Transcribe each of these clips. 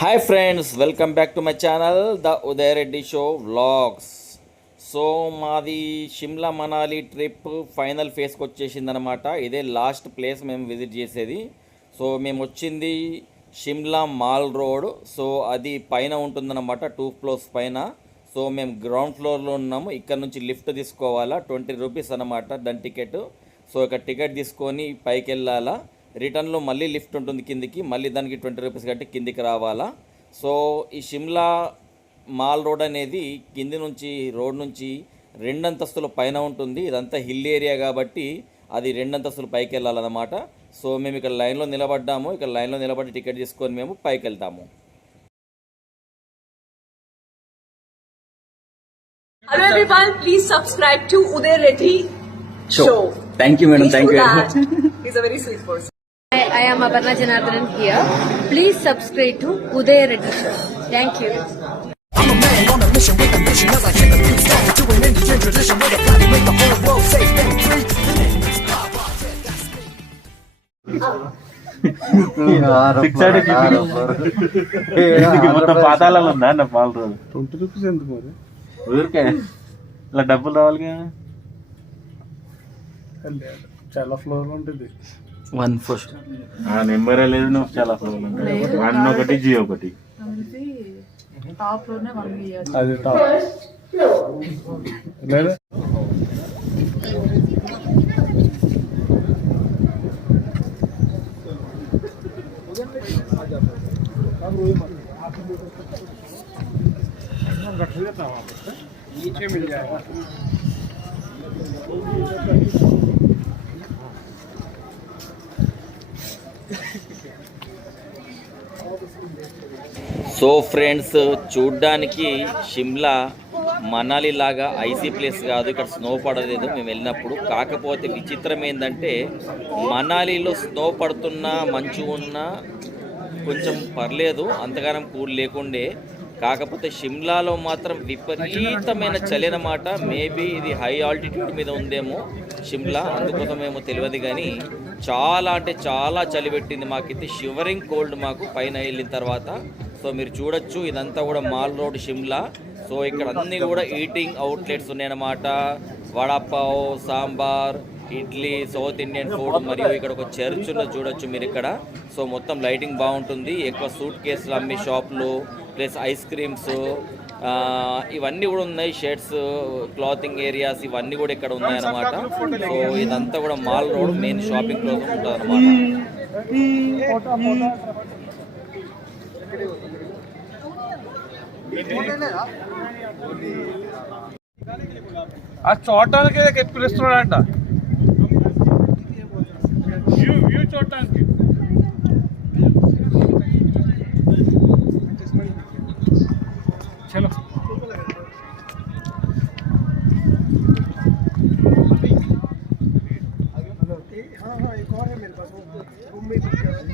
Hi friends, welcome back to my channel the Uday Reddy show vlogs. So మాది Shimla Manali trip final ఫేస్కి వచ్చేసిందనమాట. ఇదే last place మేము visit చేసేది. So మేము వచ్చింది షిమ్లా మాల్ రోడ్. సో అది పైన ఉంటుందన్నమాట, 2 ఫ్లోర్స్ పైన. సో మేము గ్రౌండ్ ఫ్లోర్లో ఉన్నాము. ఇక్కడ నుంచి లిఫ్ట్ తీసుకోవాలా, 20 రూపీస్ అనమాట దాని టికెట్. సో ఇక్కడ టికెట్ తీసుకొని పైకి వెళ్ళాలా, రిటర్న్లో మళ్ళీ లిఫ్ట్ ఉంటుంది కిందికి, మళ్ళీ దానికి 20 రూపీస్ కట్టి కిందికి రావాలా. సో ఈ షిమ్లా మాల్ రోడ్ అనేది కింది నుంచి రోడ్ నుంచి 2 అంతస్తుల పైన ఉంటుంది. ఇదంతా హిల్ ఏరియా కాబట్టి అది 2 అంతస్తులు పైకి వెళ్ళాలన్నమాట. సో మేము ఇక్కడ లైన్లో నిలబడ్డాము. ఇక్కడ లైన్లో నిలబడి టికెట్ తీసుకొని మేము పైకి వెళ్తాము. Hello everyone, please subscribe to Uday Reddy Show. Thank you madam, thank you. He's a very sweet person. I am Aparna Janardhanan here. Please subscribe to Uday Reddy Show. Thank you. I'm a man on a mission with a mission as I hit the beat start doing Indian tradition with a plan to make the whole world safe and free. The name is Baba, yeah, that's me. మొత్తం పాతాళాలు ఉందా అన్న పాల రోజు 20 rupees ఎందుకు మరి ఊరికే ఇలా డబ్బులు రావాలిగా. చాలా ఫ్లోర్ ఉంటుంది. 1 floor నెంబరే లేదు, నువ్వు చాలా ఫ్లోర్ ఉంటాయి. 1 ఒకటి జీ ఒకటి అది టాప్ లేదా नीचे मिल जाएगा. సో ఫ్రెండ్స్, చూడ్డానికి షిమ్లా మనాలి లాగా ఐసీ ప్లేస్ కాదు. ఇక్కడ స్నో పడలేదు మేము వెళ్ళినప్పుడు. కాకపోతే విచిత్రం ఏంటంటే మనాలిలో స్నో పడుతున్నా మంచు ఉన్నా కొంచెం పర్లేదు, అంతగానం కూల్ లేకుండే. కాకపోతే షిమ్లాలో మాత్రం విపరీతమైన చలి అన్నమాట. మేబీ ఇది హై ఆల్టిట్యూడ్ మీద ఉందేమో షిమ్లా, అందుకోసమేమో తెలియదు. కానీ చాలా అంటే చాలా చలి పెట్టింది మాకైతే. షివరింగ్ కోల్డ్ మాకు పైన వెళ్ళిన తర్వాత. సో మీరు చూడొచ్చు, ఇదంతా కూడా మాల్ రోడ్ షిమ్లా. సో ఇక్కడ అన్నీ కూడా ఈటింగ్ అవుట్లెట్స్ ఉన్నాయన్నమాట. Vada pav, sambar, idli, south Indian food, మరియు ఇక్కడ ఒక చర్చ్ ఉన్నది చూడొచ్చు మీరు ఇక్కడ. సో మొత్తం లైటింగ్ బాగుంటుంది. ఎక్కువ సూట్ కేసులు అమ్మే షాపులు ప్లస్ ఐస్ క్రీమ్స్ ఇవన్నీ కూడా ఉన్నాయి. షర్ట్స్, క్లాతింగ్ ఏరియాస్ ఇవన్నీ కూడా ఇక్కడ ఉన్నాయన్నమాట. సో ఇదంతా కూడా మాల్ రోడ్ మెయిన్ షాపింగ్ కోసం ఉంటుంది అన్నమాట. ఆ చూడటానికి ఎప్పుడు ఇస్తున్నాడంట, వ్యూ చూడటానికి. చలో एक और है मेरे पास, वो रूम में बुक कर रहा है,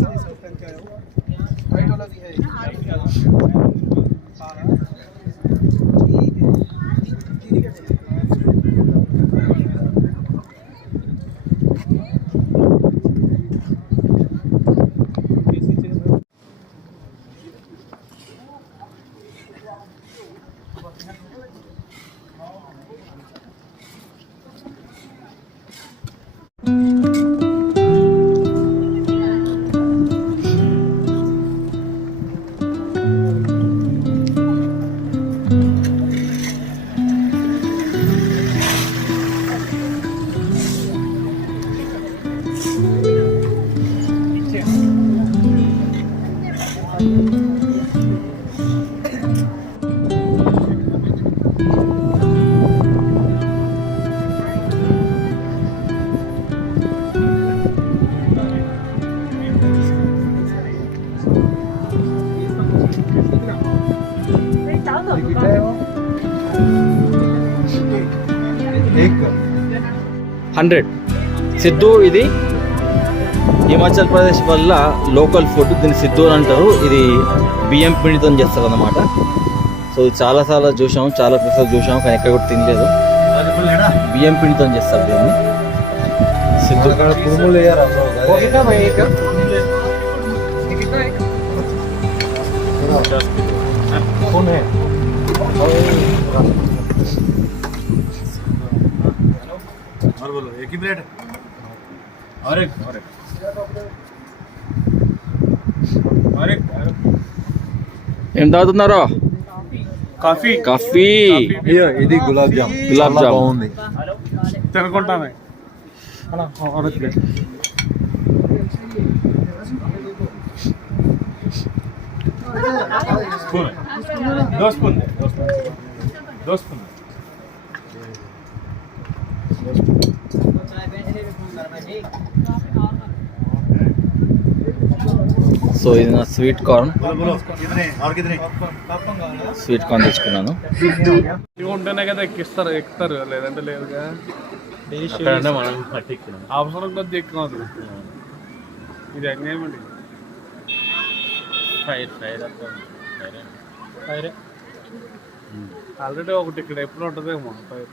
सारी सब पहन के आया हूँ. वाइट वाला भी है. సిద్ధు ఇది హిమాచల్ ప్రదేశ్ వల్ల లోకల్ ఫుడ్. దీన్ని సిద్ధు అని అంటారు. ఇది బియ్యం పిండితో చేస్తారు అన్నమాట. సో ఇది చాలాసార్లు చూసాము, చాలా ప్లేసెస్ చూసాము, కానీ ఎక్కడ కూడా తినలేదు. బియ్యం పిండితో చేస్తారు దీన్ని. सिद्धू फॉर्मूला यार वो कितना भाई एक ఏం తాగుతున్నారో? Coffee coffee. ఇది గులాబ్ జామ్ గులాబ్ జామ్ బాగుంది. తినకుంటానే సో ఇది నా స్వీట్ కార్న్. స్వీట్ కార్న్ తెచ్చుకున్నాను. ఇవి ఉంటేనే కదా ఎక్కుతారు లేదంటే లేదుగా. అవసరం కొద్ది ఎక్కువ ఇది ఎంగేమండి ఆల్రెడీ ఒకటి ఇక్కడ ఎప్పుడు ఉంటుందేమో ఫైర్